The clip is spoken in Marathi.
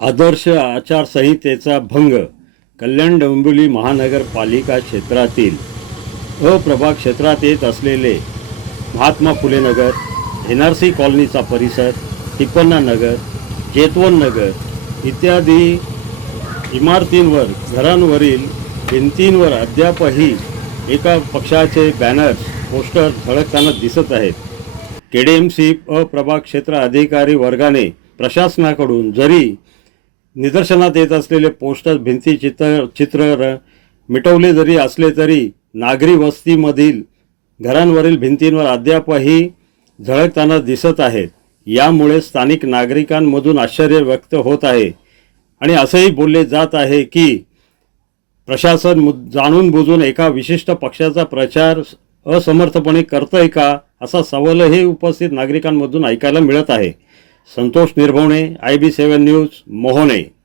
आदर्श आचारसंहितेचा भंग कल्याण डोंबिवली महानगरपालिका क्षेत्रातील अप्रभाग क्षेत्रात येत असलेले Mahatma Phule Nagar N R C कॉलनीचा परिसर टिप्पण्णा नगर जेतवन नगर इत्यादी इमारतींवर घरांवरील भिंतींवर अद्यापही एका पक्षाचे बॅनर्स पोस्टर झळकताना दिसत आहेत. के डी एम सी अप्रभाग क्षेत्र अधिकारी वर्गाने प्रशासनाकडून जरी निदर्शनात येत असलेले पोस्टर भिंती चित्र चित्र र- मिटवले जरी असले तरी नागरी वस्तीमधील घरांवरील भिंतींवर अद्यापही झळकताना दिसत आहेत. यामुळे स्थानिक नागरिकांमधून आश्चर्य व्यक्त होत आहे. आणि असंही बोलले जात आहे की प्रशासन मु जाणून बुजून एका विशिष्ट पक्षाचा प्रचार असमर्थपणे करतंय का असा सवालही उपस्थित नागरिकांमधून ऐकायला मिळत आहे. Santosh Nirbhavane I B seven news Mohane.